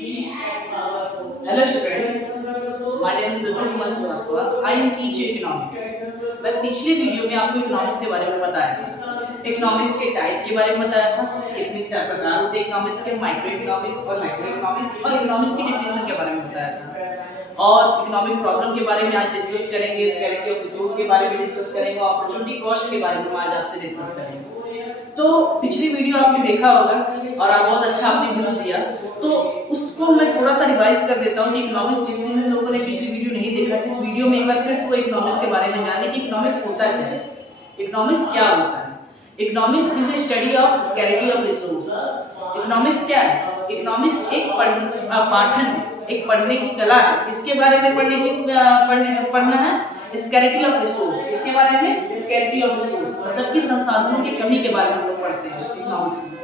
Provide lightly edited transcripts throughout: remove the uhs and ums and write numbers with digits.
Hello students, my name is Vipul Kumar Srivastava. I am teaching economics. मैं पिछले video में आपको economics के बारे में बताया था। इकोनॉमिक्स के टाइप के बारे में बताया था, कितने प्रकार होते हैं इकोनॉमिक्स के, माइक्रो इकोनॉमिक्स और मैक्रो इकोनॉमिक्स, और इकोनॉमिक्स की डेफिनेशन के बारे में बताया था। और इकोनॉमिक प्रॉब्लम के बारे में आज डिस्कस करेंगे, स्कैरिटी ऑफ रिसोर्स के बारे में डिस्कस करेंगे, अपॉर्चुनिटी कॉस्ट के बारे में आज आपसे डिस्कस करेंगे। तो पिछली वीडियो आपने देखा होगा और आप बहुत अच्छा आपने व्यूज दिया, तो उसको मैं थोड़ा सा रिवाइज कर देता हूँ कि इकोनॉमिक्स जिन लोगों ने पिछली वीडियो नहीं देखा, इस वीडियो में एक बार फिर से इकोनॉमिक्स के बारे में जाने कि इकोनॉमिक्स होता क्या है, इकोनॉमिक्स क्या होता है। Economics is a study of scarcity of resource. Economics क्या है? इकोनॉमिक्स एक पाठन है, एक पढ़ने की कला है। इसके बारे में पढ़ना है स्कैरिटी ऑफ रिसोर्स। इसके बारे में स्कैरिटी ऑफ रिसोर्स मतलब कि संसाधनों की कमी के बारे में हम लोग पढ़ते हैं इकोनॉमिक्स में।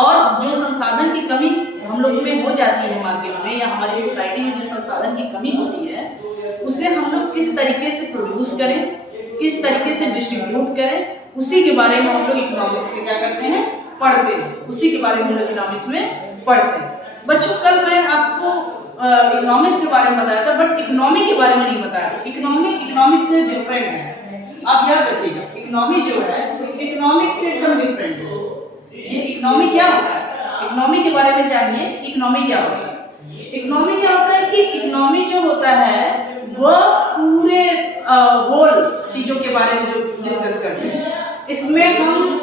और जो संसाधन की कमी हम लोग में हो जाती है मार्केट में या हमारी सोसाइटी में, जिस संसाधन की कमी होती है उसे हम लोग किस तरीके से प्रोड्यूस करें, किस तरीके से डिस्ट्रीब्यूट करें, उसी के बारे में हम लोग इकोनॉमिक्स में क्या करते हैं, पढ़ते हैं। उसी के बारे में हम लोग इकोनॉमिक्स में पढ़ते हैं। बच्चों कल मैं आपको इकोनॉमिक्स के बारे में बताया था, बट इकोनॉमी के बारे में नहीं बताया। इकोनॉमिक्स से डिफरेंट है, आप याद रखिएगा। इकोनॉमी जो है इकोनॉमिक्स से एकदम डिफरेंट है। ये इकोनॉमी क्या होता है, इकोनॉमी के बारे में जानिए। इकोनॉमी क्या होता है? इकोनॉमी क्या होता है कि इकोनॉमी जो होता है वह पूरे होल चीजों के बारे में जो डिस्कस करते हैं। इसमें हम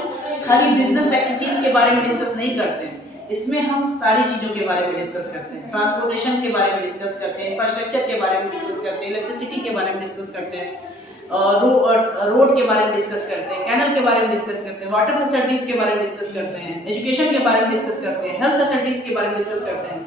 खाली बिजनेस एक्टिविटीज के बारे में डिस्कस नहीं करते हैं, इसमें हम सारी चीजों के बारे में डिस्कस करते हैं। ट्रांसपोर्टेशन के बारे में डिस्कस करते हैं, इंफ्रास्ट्रक्चर के बारे में डिस्कस करते हैं, इलेक्ट्रिसिटी के बारे में डिस्कस करते हैं, रोड के बारे में डिस्कस करते हैं, कैनल के बारे में डिस्कस करते हैं, वाटर फैसिलिटीज के बारे में डिस्कस करते हैं, एजुकेशन के बारे में डिस्कस करते हैं, हेल्थ फैसिलिटीज के बारे में डिस्कस करते हैं,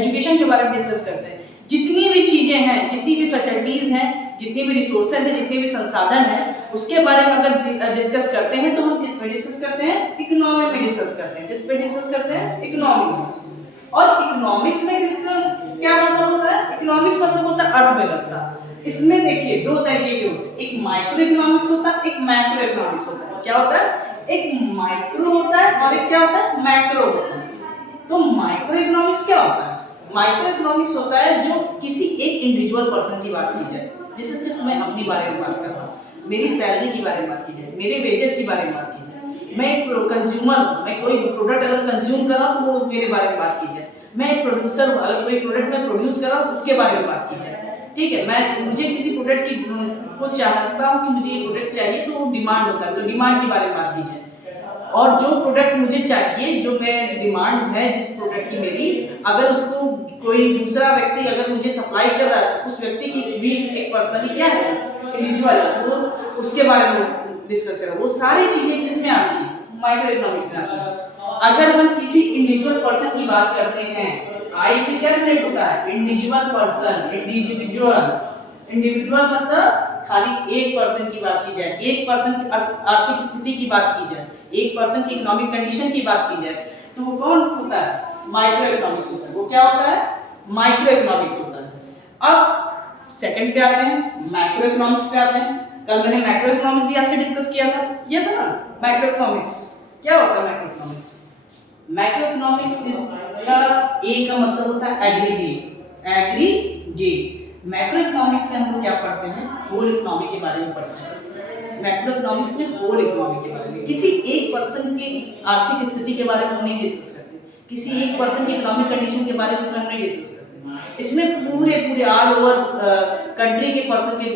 एजुकेशन के बारे में डिस्कस करते हैं। जितनी भी चीजें हैं, जितनी भी फैसिलिटीज हैं, जितनी भी रिसोर्सेज हैं, जितने भी संसाधन हैं, उसके बारे में अगर डिस्कस करते हैं तो हम किस पे डिस्कस करते हैं? इकोनॉमी में डिस्कस करते हैं। किस पे डिस्कस करते हैं? इकोनॉमी में। और इकोनॉमिक्स में किसका क्या मतलब होता है? इकोनॉमिक्स मतलब होता है अर्थव्यवस्था। इसमें देखिए दो तरीके के होते हैं, एक माइक्रो इकोनॉमिक्स होता है, एक मैक्रो इकोनॉमिक्स होता है। क्या होता है? एक माइक्रो होता है और एक क्या होता है? मैक्रो होता है। तो माइक्रो इकोनॉमिक्स क्या होता है? माइक्रो इकोनॉमिक्स होता है जो किसी एक इंडिविजुअल पर्सन की बात की जाए, जैसे सिर्फ मैं अपनी बारे में बात कर रहा हूँ, मेरी सैलरी के बारे में बात की जाए, मेरे वेजेस के बारे में बात की जाए, मैं एक कंज्यूमर, मैं कोई प्रोडक्ट अगर कंज्यूम कर रहा हूँ तो वो मेरे बारे में बात की जाए, मैं एक प्रोड्यूसर, अगर कोई प्रोडक्ट मैं प्रोड्यूस कर रहा हूँ उसके बारे में बात की जाए। ठीक है, मैं मुझे किसी प्रोडक्ट की को चाहता हूँ कि मुझे ये प्रोडक्ट चाहिए, तो वो डिमांड होता है, तो डिमांड के बारे में बात की जाए। और जो प्रोडक्ट मुझे चाहिए, जो मैं डिमांड है जिस प्रोडक्ट की मेरी, अगर उसको कोई दूसरा व्यक्ति अगर मुझे सप्लाई कर रहा है, उस व्यक्ति की भी एक पर्सनली क्या है, इंडिविजुअल, वो उसके बारे में डिस्कस करें। वो सारी चीजें किसमें आती है? माइक्रो इकोनॉमिक्स में आती है। अगर हम किसी इंडिविजुअल पर्सन की बात करते हैं, आई से क्या रिलेट होता है? इंडिविजुअल पर्सन, इंडिविजुअल मतलब खाली एक पर्सन की बात की जाए, एक पर्सन की आर्थिक स्थिति की बात की जाए, एक पर्सन की इकोनॉमिक कंडीशन की बात की जाए, तो वो कौन होता है? माइक्रो इकोनॉमिक्स होता है। वो क्या होता है? माइक्रो इकोनॉमिक्स होता है। अब सेकंड पे आते हैं, मैक्रो इकोनॉमिक्स पे आते हैं। कल मैंने मैक्रो इकोनॉमिक्स भी आपसे डिस्कस किया था ना। मैक्रो इकोनॉमिक्स क्या होता है? मैक्रो इकोनॉमिक्स, मैक्रो इकोनॉमिक्स का ए का मतलब होता है एग्रीगेट। मैक्रो इकोनॉमिक्स में हम लोग क्या पढ़ते हैं? होल इकोनॉमी के बारे में पढ़ते हैं। मैक्रो इकोनॉमिक्स में होल इकोनॉमी के बारे में, किसी एक पर्सन की आर्थिक स्थिति के बारे में हम नहीं डिस्कस करते, किसी एक पर्सन की इकोनॉमिक कंडीशन के बारे में उसमें हम नहीं डिस्कस करते। इसमें पूरे ऑल ओवर कंट्री के पर्सन के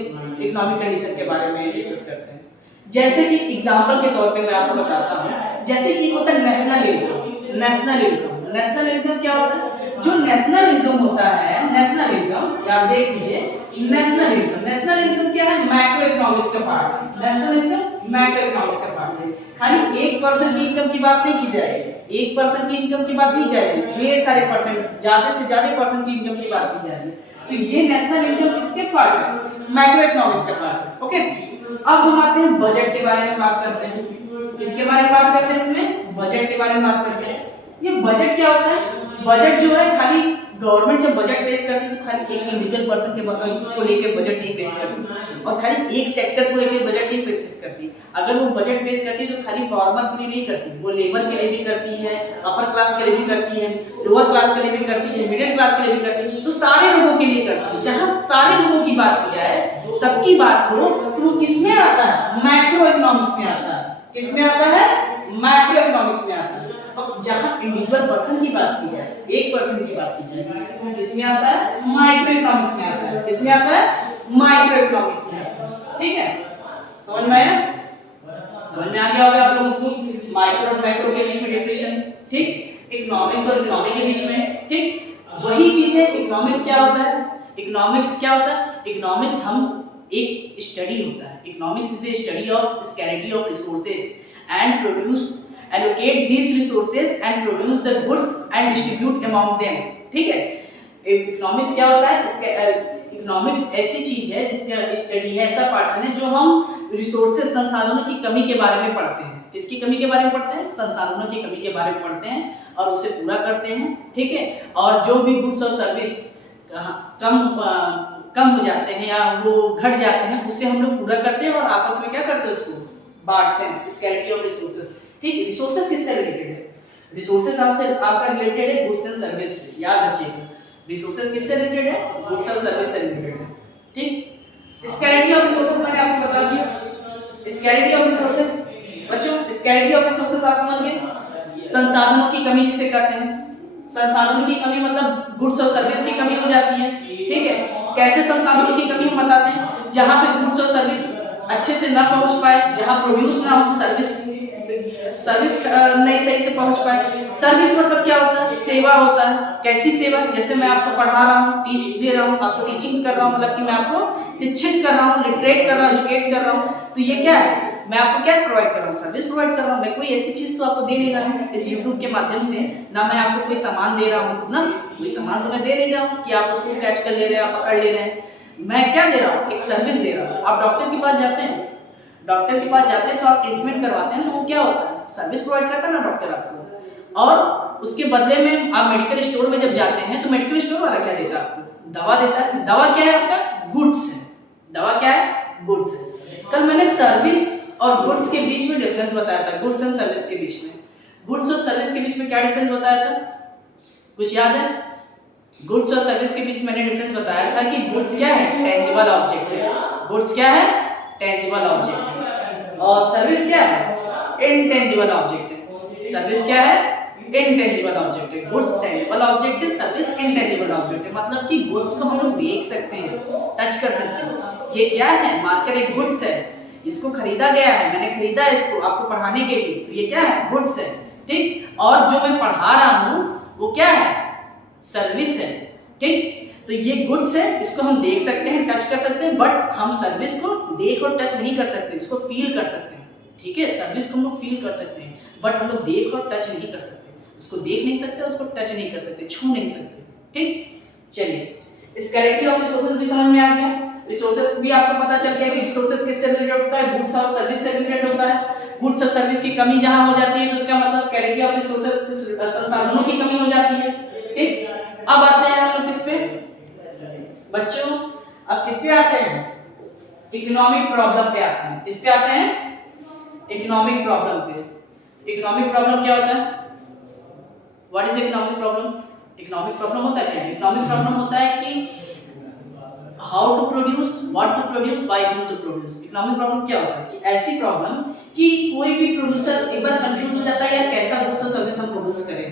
इकोनॉमिक कंडीशन के बारे में डिस्कस करते हैं। जैसे कि एग्जांपल के तौर पे मैं आपको बताता हूँ, जैसे कि होता है नेशनल इनकम। नेशनल इनकम क्या होता है? जो नेशनल इनकम होता है, नेशनल इनकम आप देख लीजिए, नेशनल इनकम क्या है? मैक्रो इकोनॉमिक्स का पार्ट है। नेशनल इनकम मैक्रो इकोनॉमिक्स का पार्ट है। खाली एक पर्सन की इनकम की बात नहीं की जाएगी, एक पर्सन की इनकम की बात नहीं जाएगी, ढेर सारे पर्सन, ज्यादा से ज्यादा पर्सन की इनकम की बात की जाएगी। तो ये नेशनल इनकम किसके पार्ट है? मैक्रो इकोनॉमिक्स का पार्ट है। ओके, अब हम आते हैं बजट के बारे में बात करते हैं। किसके बारे में बात करते हैं? इसमें बजट के बारे में बात करते हैं। ये बजट क्या होता है? बजट जो है खाली गवर्नमेंट जब बजट पेश करती है तो खाली एक इंडिविजुअल पर्सन को लेकर बजट नहीं पेश करती, और खाली एक सेक्टर को लेकर बजट नहीं पेश करती। अगर वो बजट बेस करती है तो खाली फार्मर के लिए नहीं करती, वो लेबर के लिए भी करती है, अपर क्लास के लिए भी करती है, लोअर क्लास के लिए भी करती है, मिडिल क्लास के लिए भी करती है, तो सारे लोगों के लिए करती है। जहाँ सारे लोगों की बात हो जाए, सबकी बात हो, तो वो किसमें आता है? मैक्रो इकोनॉमिक्स में आता है। किसमें आता है? मैक्रो इकोनॉमिक्स में आता है। और जहाँ इंडिविजुअल पर्सन की बात की जाए, एक पर्सन की बात की जाए, तो किसमें आता है? माइक्रो इकोनॉमिक्स में आता है। किसमें आता है? माइक्रो इकोनॉमिक्स में आता है। ठीक है, समझ में आया? समझ में आ गया होगा आप लोगों को माइक्रो और मैक्रो के बीच में डिफरेंशिएशन। ठीक, इकोनॉमिक्स और इकोनॉमी के बीच में। ठीक, वही चीज है। इकोनॉमिक्स क्या होता है? इकोनॉमिक्स क्या होता है? इकोनॉमिक्स हम एक स्टडी होता है। Economics is a study of scarcity of resources and produce allocate these resources and produce the goods and distribute among them। ठीक है, इकोनॉमिक्स क्या होता है? इसके इकोनॉमिक्स ऐसी चीज है जिसका स्टडी है, ऐसा पार्ट है जो हम रिसोर्सेज संसाधनों की कमी के बारे में पढ़ते हैं। किसकी कमी के बारे में पढ़ते हैं? संसाधनों की कमी के बारे में पढ़ते हैं और उसे पूरा करते हैं। ठीक है, और जो भी गुड्स और सर्विस कम हो जाते हैं या वो घट जाते हैं, उसे हम लोग पूरा करते हैं और आपस में क्या करते हैं? उसको बांटते हैं। स्कैरिटी ऑफ रिसोर्सेज। ठीक, रिसोर्सेज किससे रिलेटेड है? रिसोर्सेज आपका रिलेटेड है गुड्स एंड सर्विस से। याद रखिएगा, रिसोर्सेज किससे रिलेटेड है? गुड्स और सर्विस से रिलेटेड है। ठीक, स्कैरिटी ऑफ रिसोर्सेज मैंने आपको बता दिया। स्कैरिटी ऑफ रिसोर्सेज बच्चों, स्कैरिटी ऑफ रिसोर्सेज आप समझ गए? संसाधनों की कमी जिसे कहते हैं। संसाधनों की कमी मतलब गुड्स और सर्विस की कमी हो जाती है। ठीक है, कैसे संसाधनों की कमी हम बताते हैं? जहां पे गुड्स और सर्विस अच्छे से ना पहुंच पाए, जहां प्रोड्यूस ना हो, सर्विस नहीं सही से पहुंच पाए। सर्विस मतलब क्या होता है? सेवा होता है। कैसी सेवा? जैसे मैं आपको पढ़ा रहा हूँ, टीच दे रहा हूँ, आपको टीचिंग कर रहा हूँ, मतलब कि मैं आपको शिक्षित कर रहा हूँ, लिटरेट कर रहा हूँ, एजुकेट कर रहा हूँ, तो ये क्या है? मैं आपको क्या प्रोवाइड कर रहा हूँ? सर्विस प्रोवाइड कर रहा हूँ। मैं कोई ऐसी चीज तो आपको दे नहीं रहा हूँ इस यूट्यूब के माध्यम से, ना मैं आपको कोई सामान दे रहा हूँ, ना कोई सामान तो मैं दे नहीं रहा हूँ कि आप उसको कैच कर ले रहे हैं, आप पकड़ ले रहे हैं। मैं क्या दे रहा हूँ? एक सर्विस दे रहा हूँ। आप डॉक्टर के पास जाते हैं, डॉक्टर के पास जाते हैं तो आप ट्रीटमेंट करवाते हैं, तो वो क्या होता है? सर्विस प्रोवाइड करता है ना डॉक्टर आपको। और उसके बदले में आप मेडिकल स्टोर में जब जाते हैं तो मेडिकल स्टोर वाला क्या देता है आपको? दवा देता है। दवा क्या है आपका? गुड्स है। दवा क्या है? गुड्स है। कल मैंने सर्विस और गुड्स के बीच में डिफरेंस बताया था, गुड्स एंड सर्विस के बीच में। गुड्स और सर्विस के बीच में क्या डिफरेंस बताया था? कुछ याद है? गुड्स और सर्विस के बीच मैंने डिफरेंस बताया था कि गुड्स क्या है? टेंजिबल ऑब्जेक्ट है। गुड्स क्या है? टेंजिबल ऑब्जेक्ट है। और सर्विस क्या है? इनटेंजिबल ऑब्जेक्ट है। सर्विस क्या है? इनटेंजिबल ऑब्जेक्ट है। गुड्स टेंजिबल ऑब्जेक्ट है, सर्विस इनटेंजिबल ऑब्जेक्ट है। मतलब कि गुड्स को हम लोग देख सकते हैं, टच कर सकते हैं। ये क्या है? मार्कर एक गुड्स है, इसको खरीदा गया है, मैंने खरीदा है इसको आपको पढ़ाने के लिए, तो ये क्या है? गुड्स है। ठीक, और जो मैं पढ़ा रहा हूँ वो क्या है? सर्विस है। ठीक, तो ये गुड्स है, इसको हम देख सकते हैं, टच कर सकते हैं, बट हम सर्विस को देख और टच नहीं कर सकते, इसको फील कर सकते हैं। ठीक है, सर्विस को हम लोग फील कर सकते हैं, बट हम लोग देख और टच नहीं कर सकते। उसको देख नहीं सकते, उसको टच नहीं कर सकते, छू नहीं सकते। ठीक, चलिए स्कैरिटी ऑफ रिसोर्सेज भी समझ में आ गया। रिसोर्सेज भी आपको पता चल गया कि रिसोर्सेज किससे रिलेटेड होता है? गुड्स और सर्विस से रिलेटेड होता है। गुड्स और सर्विस की कमी जहां हो जाती है तो इसका मतलब स्कैरिटी ऑफ रिसोर्सेज, संसाधनों की कमी हो जाती है। ठीक, अब आते हैं हम लोग किस पे बच्चों? अब किस पे आते हैं? इकोनॉमिक प्रॉब्लम पे आते हैं। किस पे आते हैं? इकोनॉमिक प्रॉब्लम पे। इकोनॉमिक प्रॉब्लम क्या होता है? What is economic problem? Economic problem होता है क्या? इकोनॉमिक प्रॉब्लम होता है कि how to produce, what to produce, by whom to produce. Economic problem क्या होता है? कि ऐसी प्रॉब्लम कि कोई भी प्रोड्यूसर एक बार कंफ्यूज हो जाता है यार कैसा गुड्स और सर्विस हम प्रोड्यूस करें।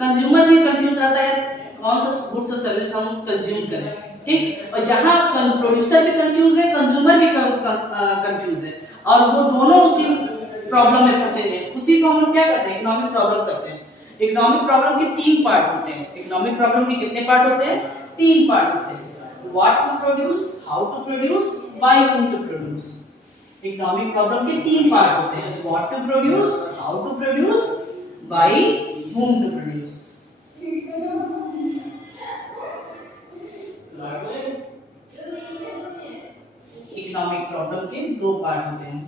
कंज्यूमर भी कंफ्यूज रहता है कौन सा गुड्स और सर्विस हम कंज्यूम करें। ठीक, और जहां प्रोड्यूसर भी कंफ्यूज है, कंज्यूमर भी कंफ्यूज है, और वो दोनों उसी प्रॉब्लम में फंसे हैं। उसी को हम लोग क्या कहते हैं? इकोनॉमिक प्रॉब्लम कहते हैं। इकोनॉमिक प्रॉब्लम के 3 पार्ट होते हैं। इकोनॉमिक प्रॉब्लम के कितने पार्ट होते हैं? 3 पार्ट होते हैं। What to produce, how to produce, by whom to produce। Economic problem के 3 पार्ट होते हैं। What to produce, how to produce, by whom to produce। Economic problem के 2 पार्ट होते हैं।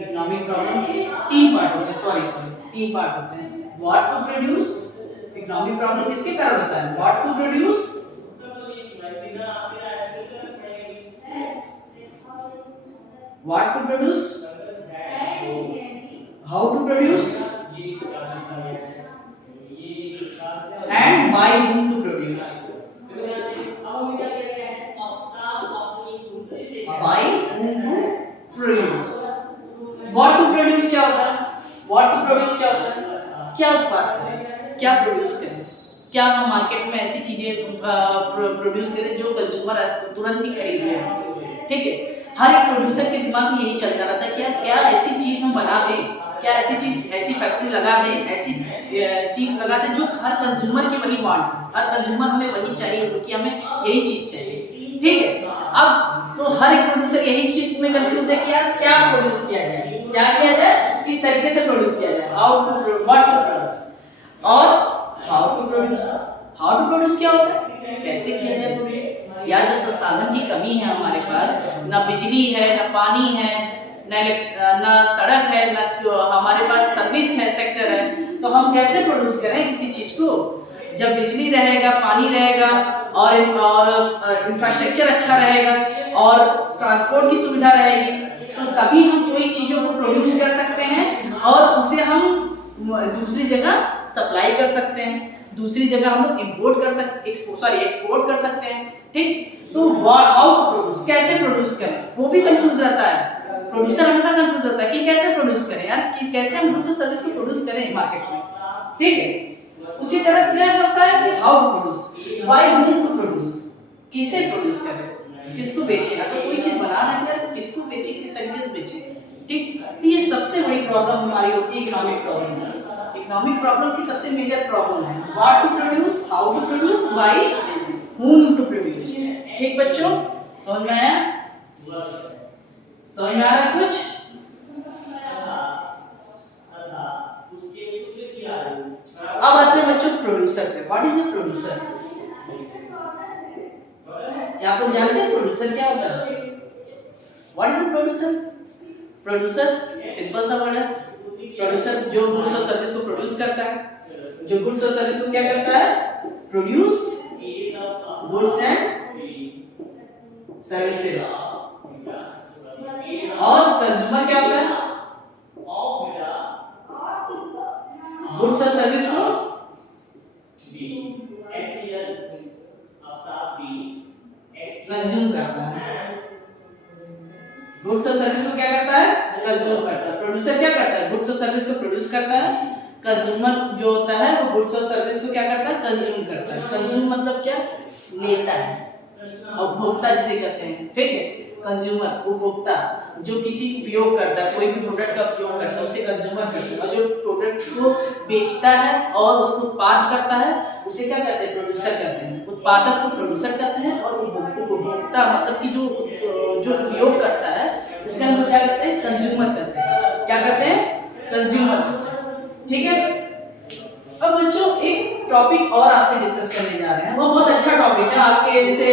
इकोनॉमिक प्रॉब्लम के 3 पार्ट होते हैं, सॉरी 3 पार्ट होते हैं। What to produce, economic problem किसके कारण होता है? What to produce, what to produce, how to produce and by whom to produce. By whom to produce. What to produce क्या होता है, व्हाट टू प्रोड्यूस क्या होता है, क्या उत्पाद करें, क्या प्रोड्यूस करें, क्या हम मार्केट में ऐसी चीजें प्रोड्यूस करें जो कंज्यूमर तुरंत ही खरीद ले हमसे, ठीक है। हर एक प्रोड्यूसर के दिमाग में यही चलता रहता है कि यार क्या ऐसी चीज हम बना दें, क्या ऐसी चीज, ऐसी फैक्ट्री लगा दें, ऐसी चीज लगा दें जो हर कंज्यूमर की वही वांट, हर कंज्यूमर हमें वही चाहिए कि हमें यही चीज चाहिए, ठीक है। अब तो हर एक प्रोड्यूसर यही चीज में कंफ्यूज है कि यार क्या प्रोड्यूस किया जाए, क्या किया जाए, किस तरीके से प्रोड्यूस किया जाए, how to, what to produce और how to produce. How to produce क्या होता है, कैसे किया जाए प्रोड्यूस। यार जब संसाधन की कमी है हमारे पास, ना बिजली है, ना पानी है, ना सड़क है, ना हमारे पास सर्विस है, सेक्टर है, तो हम कैसे प्रोड्यूस करें किसी चीज को। जब बिजली रहेगा, पानी रहेगा और इंफ्रास्ट्रक्चर अच्छा रहेगा और ट्रांसपोर्ट की सुविधा रहेगी, तो तभी हम कोई चीजों को प्रोड्यूस कर सकते हैं और उसे हम दूसरी जगह सप्लाई कर सकते हैं, दूसरी जगह हम लोग इंपोर्ट कर सकते, एक्सपोर्ट कर सकते हैं, ठीक। तो हाउ टू प्रोड्यूस, कैसे प्रोड्यूस करें, वो भी कंफ्यूज रहता है। प्रोड्यूसर हमेशा कंफ्यूज रहता है कि कैसे प्रोड्यूस करें यार, कैसे हम दूसरे सर्विस को प्रोड्यूस करें मार्केट में, ठीक है। उसी तरह क्या होता है कि how to produce, by whom to produce, किसे प्रोड्यूस करें, किसको बेचें, अगर कोई चीज बना रहे हैं यार किसको बेचें, किस तरीके से बेचें, ठीक। तो ये सबसे बड़ी प्रॉब्लम हमारी होती है इकोनॉमिक प्रॉब्लम। इकोनॉमिक प्रॉब्लम की सबसे मेजर प्रॉब्लम है what to produce, how to produce, by whom to produce, ठीक बच्चों। समझ में आया, समझ में आ रहा है कुछ। अब आते हैं बच्चों प्रोड्यूसर पे। व्हाट इज अ प्रोड्यूसर, क्या आप लोग जानते हैं प्रोड्यूसर क्या होता है, what is a producer. Producer simple सा वर्ड है, प्रोड्यूसर जो गुड्स और सर्विस को प्रोड्यूस करता है, जो गुड्स और सर्विस को क्या करता है, प्रोड्यूस गुड्स एंड सर्विसेज। और कंज्यूमर क्या होता है, गुड्स और सर्विस को कंज्यूम करता है, गुड्स और सर्विस को क्या करता है, कंज्यूम करता है। प्रोड्यूसर क्या करता है, गुड्स और सर्विस को प्रोड्यूस करता है, कंज्यूमर जो होता है वो गुड्स और सर्विस को क्या करता है, कंज्यूम करता है। कंज्यूम मतलब क्या, लेता है, उपभोक्ता जिसे कहते हैं, ठीक है। कंज्यूमर उपभोक्ता जो किसी उपयोग करता है, कोई भी प्रोडक्ट का उपयोग करता है उसे कंज्यूमर कहते हैं, और जो प्रोडक्ट को बेचता है और उसको उत्पाद करता है उसे क्या कहते हैं, प्रोड्यूसर कहते हैं। उत्पादक को प्रोड्यूसर कहते हैं और उपभोक्ता मतलब कि जो उपयोग करता है उसे हम लोग क्या कहते हैं, कंज्यूमर कहते हैं। क्या कहते हैं, कंज्यूमर कहते हैं, ठीक है। अब बच्चों एक टॉपिक और आपसे डिस्कस करने जा रहे हैं, वो बहुत अच्छा टॉपिक है आपके से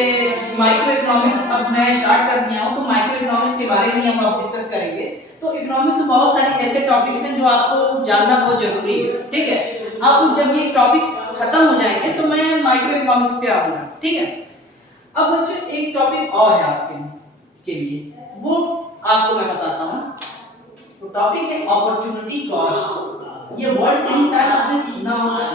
माइक्रो इकोनॉमिक्स। अब मैं स्टार्ट कर दिया हूँ तो माइक्रो इकोनॉमिक्स के बारे में हम आप डिस्कस करेंगे। तो इकोनॉमिक्स में बहुत सारे ऐसे टॉपिक्स हैं जो आपको जानना बहुत जरूरी है, ठीक है। आप जब ये टॉपिक्स खत्म हो जाएंगे तो मैं माइक्रो इकोनॉमिक्स पे आऊंगा, ठीक है। अब बच्चों एक टॉपिक और है आपके लिए, वो आपको मैं बताता हूँ। तो टॉपिक है अपॉर्चुनिटी कॉस्ट। ये वर्ड कहीं शायद आपने सुना होगा,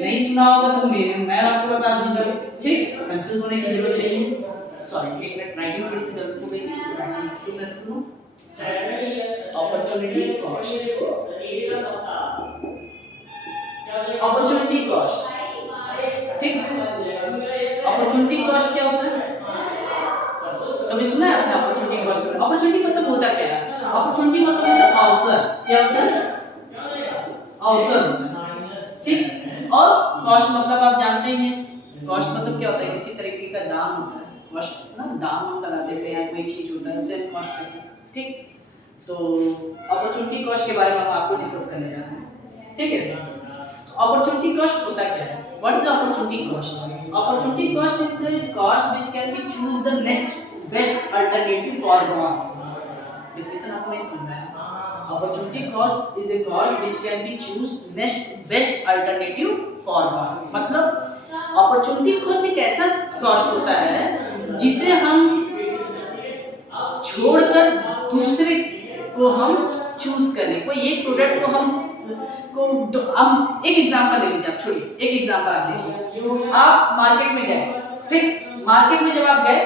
नहीं सुना होगा तो मैं आपको बता दूंगा, ठीक। कंफ्यूज होने की जरूरत नहीं है। सॉरी एक मिनट, राइटिंग थोड़ी सी गलत हो गई थी, राइटिंग इसको सेट करूं। अपॉर्चुनिटी कॉस्ट, अपॉर्चुनिटी कॉस्ट, ठीक। अपॉर्चुनिटी कॉस्ट क्या होता है, कभी सुना है आपने अपॉर्चुनिटी कॉस्ट? अपॉर्चुनिटी मतलब होता क्या है, अपॉर्चुनिटी मतलब होता है अवसर, क्या होता है, अवसर होता है, ठीक। और कॉस्ट मतलब आप जानते ही हैं, कॉस्ट मतलब क्या होता है, किसी तरीके का दाम होता है, कॉस्ट ना, दाम हम लगा देते हैं कोई चीज होता है उसे कॉस्ट कहते हैं, ठीक। तो अपॉर्चुनिटी कॉस्ट के बारे में हम आपको डिस्कस करने जा रहे हैं, ठीक है। अपॉर्चुनिटी कॉस्ट होता क्या है, what is opportunity cost. Opportunity cost is the cost which can be choose the next best alternative for gone. Definition आपको नहीं समझ में आया। Opportunity cost is a cost which can be choose next best alternative for one। मतलब opportunity cost एक ऐसा cost होता है जिसे हम छोड़कर दूसरे को हम चूज करें, कोई एक प्रोडक्ट को हम एक एग्जांपल ले लीजिए, आप छोड़िए, एक एग्जांपल आप देखिए। आप मार्केट में गए, ठीक, मार्केट में जब आप गए,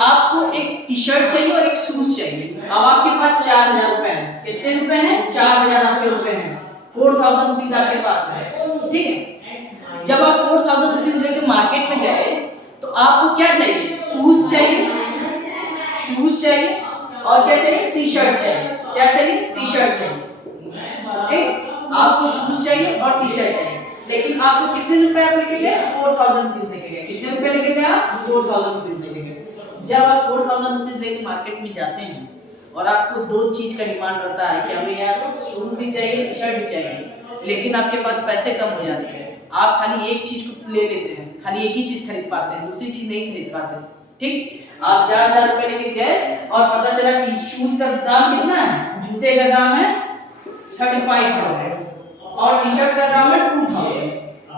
आपको एक टी शर्ट चाहिए और एक शूज चाहिए। अब आपके पास 4000 रुपए हैं। कितने रुपए हैं? 4000 आपके रुपए हैं। 4000 रुपीज आपके पास है, ठीक है। जब आप 4000 रुपीज लेकर मार्केट में गए तो आपको क्या चाहिए? शूज चाहिए, शूज चाहिए और क्या चाहिए? टी शर्ट चाहिए। क्या चाहिए? टी शर्ट चाहिए, ठीक। आपको शूज चाहिए और टी शर्ट चाहिए, लेकिन आपको कितने रुपए आप लेके गए? 4000 रुपीज लेके गए। कितने रुपए लेके गए आप? 4000 रुपीज लेके गए। जब आप 4000 रुपीज लेके मार्केट में जाते हैं और आपको दो चीज का डिमांड रहता है कि हमें यार शूज भी चाहिए, टी शर्ट भी चाहिए, लेकिन आपके पास पैसे कम हो जाते हैं, आप खाली एक चीज को ले लेते हैं, खाली एक ही चीज खरीद पाते हैं, दूसरी चीज नहीं खरीद पाते, ठीक। आप 4000 रुपए लेके गए और पता चला टी शूज का दाम कितना है? जूते का दाम है 3500 और टी शर्ट का दाम है 2000।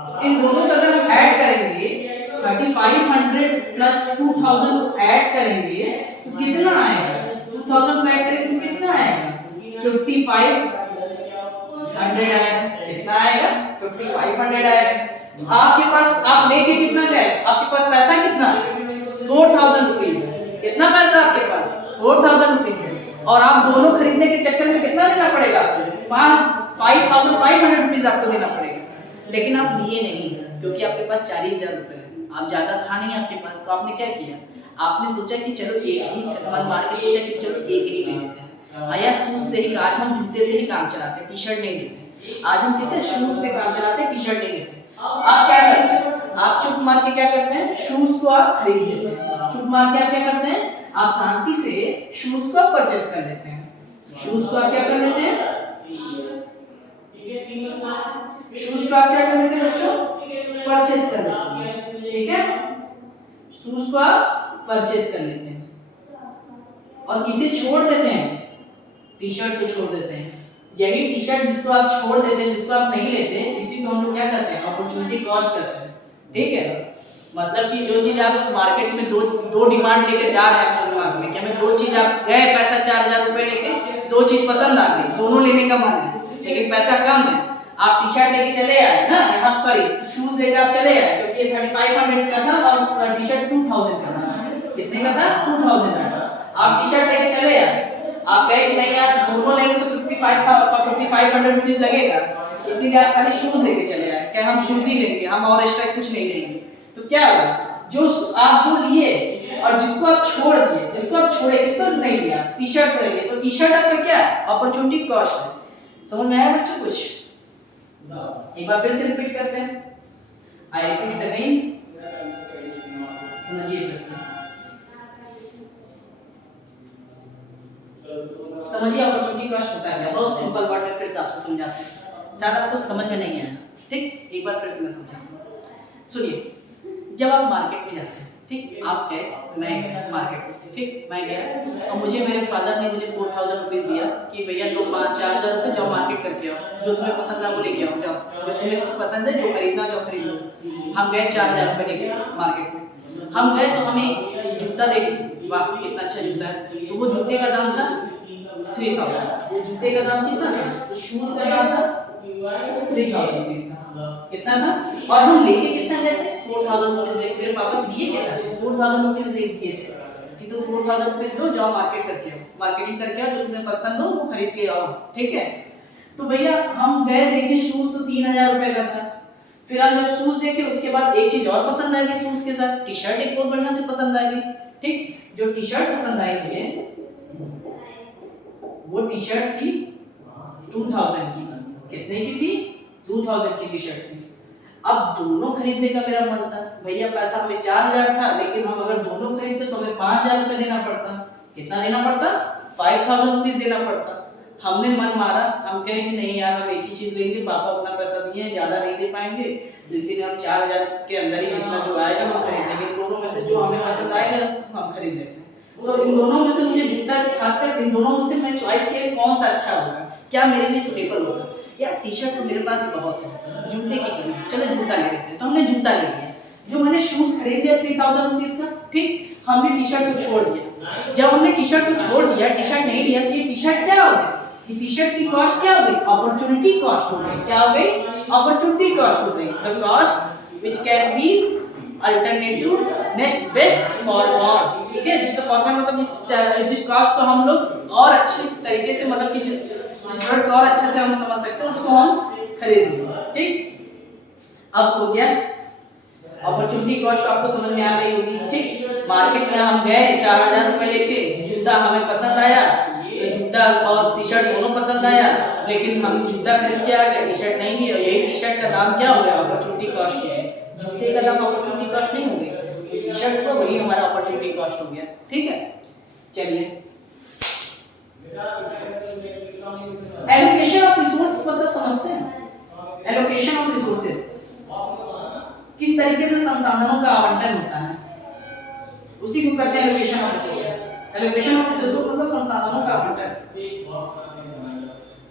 तो इन दोनों का अगर हम ऐड करेंगे, 3500 प्लस 2000 ऐड करेंगे तो कितना आएगा? 2000 ऐड करेंगे तो कितना आएगा? 5500 आएगा। कितना आएगा? 5500 आएगा। तो आपके पास, आप लेके कितना गए? आपके पास पैसा कितना है? 4000 रुपीज है। कितना पैसा आपके पास? 4000 रुपीज है। और आप दोनों खरीदने के चक्कर में कितना देना पड़ेगा? 5500 रुपीज आपको देना पड़ेगा। लेकिन आप लिए नहीं, क्योंकि आपके पास 4000 रुपए है, आप ज्यादा था नहीं आपके पास। तो आपने क्या किया? आपने सोचा कि चलो एक ही, मन मार के सोचा कि चलो एक ही ले लेते हैं। आया शूज से ही, आज हम जूते से ही काम चलाते हैं, टी शर्ट नहीं लेते। आज हम किसे? शूज से काम चलाते हैं, टी शर्ट नहीं लेते। आप क्या करते हैं? आप चुप मार के क्या करते हैं? शूज को आप खरीद लेते हैं। चुप मार के आप क्या करते हैं? आप शांति से शूज को परचेस कर लेते हैं। शूज को आप क्या कर लेते हैं? शूज को आप क्या कर लेते हैं बच्चों? परचेस कर लेते हैं, ठीक है। शूज को आप परचेस कर लेते हैं और किसे छोड़ देते हैं? टी शर्ट को छोड़ देते हैं। यही टी शर्ट जिसको आप छोड़ देते हैं, जिसको आप नहीं लेते, इसी को हम लोग क्या करते हैं? अपॉर्चुनिटी कॉस्ट करते हैं, ठीक है। मतलब कि जो चीज आप मार्केट में दो डिमांड लेके जा रहे हैं अपने दिमाग में कि हमें दो चीज, आप गए पैसा 4000 रुपए लेके, दो चीज पसंद आ गई, दोनों लेने का मन है, लेकिन पैसा कम है। आप टी शर्ट लेके चले आए ना, हम सॉरी शूज लेके आप चले आए, क्योंकि ये 3500 का था और टी शर्ट 2000 का था। कितने का था? 2000 का था। आप टी शर्ट लेके चले आए, आप कहे कि नहीं यार दोनों लेंगे तो 5500 रुपीज लगेगा, इसीलिए आप खाली शूज लेके चले आए, क्या हम शूज ही लेंगे, हम और एक्स्ट्रा कुछ नहीं लेंगे। तो क्या होगा? जो आप जो लिए और जिसको आप छोड़ दिए, जिसको आप छोड़े, किसको नहीं लिया? टी शर्ट को लिए, तो टी शर्ट आपका क्या है? अपॉर्चुनिटी कॉस्ट है। समझ में आया बच्चों कुछ? एक बार फिर से रिपीट करते हैं। आई रिपीट इट अगेन, समझिए फिर से, समझिए अपॉर्चुनिटी कॉस्ट होता है। बहुत सिंपल वर्ड में फिर से आपसे समझाते हैं, शायद आपको समझ में नहीं आया, ठीक। एक बार फिर से मैं समझाता हूँ, सुनिए। जब आप मार्केट में जाते हैं, ठीक, आप गए, मैं गया मार्केट में, ठीक, मैं गया और मुझे मेरे फादर ने मुझे 4000 रुपीज दिया कि भैया लो 4000 रुपये, जाओ मार्केट करके आओ, जो तुम्हें पसंद है वो लेके आओ, जाओ जो तुम्हें पसंद है, जो खरीदना जाओ खरीद लो। हम गए 4000 रुपये लेके मार्केट में। हम गए तो हमें जूता देखे, वाह कितना अच्छा जूता है, तो वो जूते का दाम था 3000। वो जूते का दाम कितना था? शूज का दाम था 3000 रुपीज था। कितना था? और हम लेके कितना गए थे? 4000 रुपीज लेके। मेरे पापा दिए कितना थे? 4000 रुपीज दे दिए थे कि तू 4000 रुपीज दो, जाओ मार्केट करके आओ, मार्केटिंग करके आओ, जो तुम्हें पसंद हो वो खरीद के आओ, ठीक है। तो भैया हम गए, देखे शूज तो 3000 रुपए का था। फिर हम जब शूज देखे, उसके बाद एक चीज और पसंद आ गई शूज के साथ, टी शर्ट एक बहुत बढ़िया से पसंद आ गई, ठीक। जो टी शर्ट पसंद आई मुझे, वो टी शर्ट थी 2000 की। कितने की थी? 2000 की टी शर्ट थी। अब दोनों खरीदने का मेरा मन था, भैया पैसा हमें 4000 था, लेकिन हम अगर दोनों खरीदते तो हमें 5000 रुपए देना पड़ता। कितना देना पड़ता? 5000 रुपीज देना पड़ता। हमने मन मारा, हम कहे कि नहीं यार हम एक ही चीज लेंगे, पापा उतना पैसा दिए हैं, ज्यादा नहीं दे पाएंगे, तो इसीलिए हम 4000 के अंदर ही जितना जो आएगा हम खरीद लेंगे। दोनों में से जो हमें पसंद आएगा हम खरीद लेते हैं। तो इन दोनों में से मुझे जूता, खासकर इन दोनों में से मैं चॉइस किया कौन सा अच्छा होगा, क्या मेरे लिए सुटेबल होगा। यार टी शर्ट तो मेरे पास बहुत है, जूते की कमी है, चलो जूता ले लेते हैं। तो हमने जूता ले लिया। जो मैंने शूज खरीद लिया 3000 रुपीज का, ठीक, हमने टी शर्ट को छोड़ दिया, जब हमने टी शर्ट को छोड़ दिया, टी शर्ट नहीं लिया, तो ये टी शर्ट क्या हो गया? ये टी शर्ट की कॉस्ट क्या हो गई? अपॉर्चुनिटी कॉस्ट हो गई। क्या हो गई? अपॉर्चुनिटी कॉस्ट हो गई। The cost which can be alternative next best forward, ठीक है। जिस फॉरवर्ड मतलब जिस कॉस्ट को हम लोग और अच्छे तरीके से, मतलब कि जिस प्रोडक्ट को और अच्छे से हम समझ सकते हैं, उसको हम खरीदेंगे, ठीक। अब हो गया अपॉर्चुनिटी कॉस्ट, आपको समझ में आ गई होगी, ठीक। मार्केट में हम गए 4000 रुपए लेके, जूता हमें पसंद आया, तो जूता और टी शर्ट दोनों पसंद आया, लेकिन हम जूता खरीद के आ गए, टी शर्ट नहीं लिया। यही टी शर्ट का दाम क्या हो गया? अपॉर्चुनिटी कॉस्ट हो गया। जूते का दाम अपॉर्चुनिटी कॉस्ट नहीं हो गया, टी शर्ट को वही हमारा अपॉर्चुनिटी कॉस्ट हो गया, ठीक है। चलिए, एलोकेशन ऑफ रिसोर्स मतलब समझते हैं। एलोकेशन ऑफ रिसोर्सेस, किस तरीके से संसाधनों का आवंटन होता है, उसी को कहते हैं allocation of resources. Allocation of resources मतलब संसाधनों का आवंटन।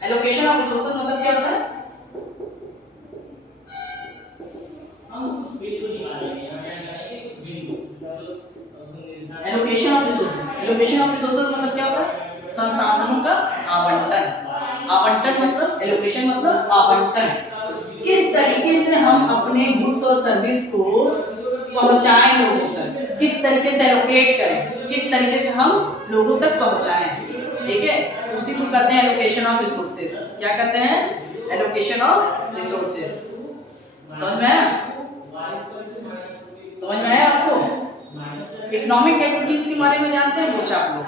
एलोकेशन ऑफ रिसोर्सेस मतलब क्या होता है? Allocation of resources, allocation of resources मतलब क्या होता है? संसाधनों का आवंटन। आवंटन मतलब, एलोकेशन मतलब आवंटन। किस तरीके से हम अपने गुड्स और सर्विस को पहुंचाएं लोगों तक, किस तरीके से एलोकेट करें, किस तरीके से हम लोगों तक पहुंचाएं, ठीक है, उसी को कहते हैं एलोकेशन ऑफ रिसोर्सेज। क्या कहते हैं? Allocation of resources. समझ में आया? समझ में आया आपको? इकोनॉमिक एक्टिविटीज के बारे में जानते हैं कुछ आप लोग?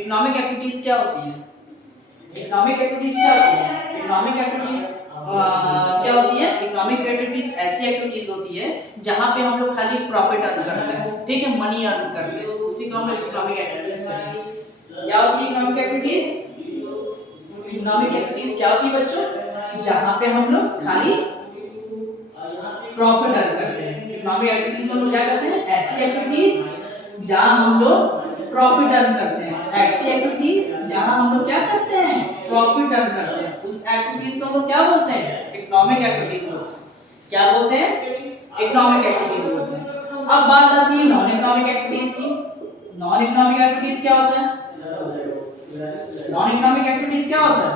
इकोनॉमिक एक्टिविटीज क्या होती है? इकोनॉमिक एक्टिविटीज क्या होती है? इकोनॉमिक एक्टिविटीज क्या होती है? इकोनॉमिक एक्टिविटीज ऐसी एक्टिविटीज होती है जहां पे हम लोग खाली प्रॉफिट अर्न करते हैं, ठीक है, मनी अर्न करते हैं, उसी को हम इकोनॉमिक एक्टिविटीज कहते हैं। क्या होती है इकोनॉमिक एक्टिविटीज? इकोनॉमिक एक्टिविटीज क्या होती है बच्चों? जहां पे हम लोग खाली प्रॉफिट अर्न करते हैं। इकोनॉमिक एक्टिविटीज में हम लोग क्या करते हैं? ऐसी एक्टिविटीज जहां हम लोग प्रॉफिट अर्न करते हैं। ऐसी एक्टिविटीज जहां हम लोग क्या करते हैं? प्रॉफिट अर्न करते हैं। उस एक्टिविटीज को हम लोग क्या बोलते हैं? इकोनॉमिक एक्टिविटीज बोलते हैं। क्या बोलते हैं? इकोनॉमिक एक्टिविटीज बोलते हैं। अब बात आती है नॉन इकोनॉमिक एक्टिविटीज की। नॉन इकोनॉमिक एक्टिविटीज क्या होता है? नॉन इकोनॉमिक एक्टिविटीज क्या होता है?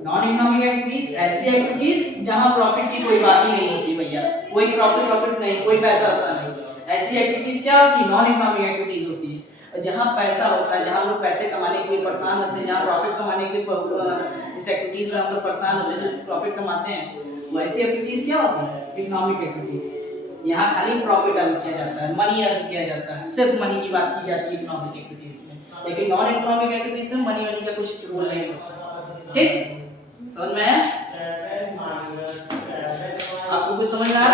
नॉन इकोनॉमिक एक्टिविटीज ऐसी एक्टिविटीज जहां प्रॉफिट की कोई बात ही नहीं होती भैया, कोई प्रॉफिट नहीं, कोई पैसा ऐसा नहीं। ऐसी एक्टिविटीज क्या होती है? नॉन इकोनॉमिक एक्टिविटीज होती है। जहां पैसा होता है, जहां लोग पैसे कमाने के लिए परेशान रहते हैं, जहां प्रॉफिट कमाने के लिए जिस एक्टिविटीज में हम लोग परेशान होते हैं, जो प्रॉफिट कमाते हैं, वो ऐसी एक्टिविटीज क्या होती है? Economic activities. यहाँ खाली प्रॉफिट अर्न किया जाता है, मनी अर्न किया जाता है, सिर्फ मनी की बात की जाती है इकोनॉमिक एक्टिविटीज में। लेकिन नॉन इकोनॉमिक एक्टिविटीज में मनी का कुछ रोल नहीं होता, ठीक। समझ में आया? आपको कुछ समझ में आ रहा है?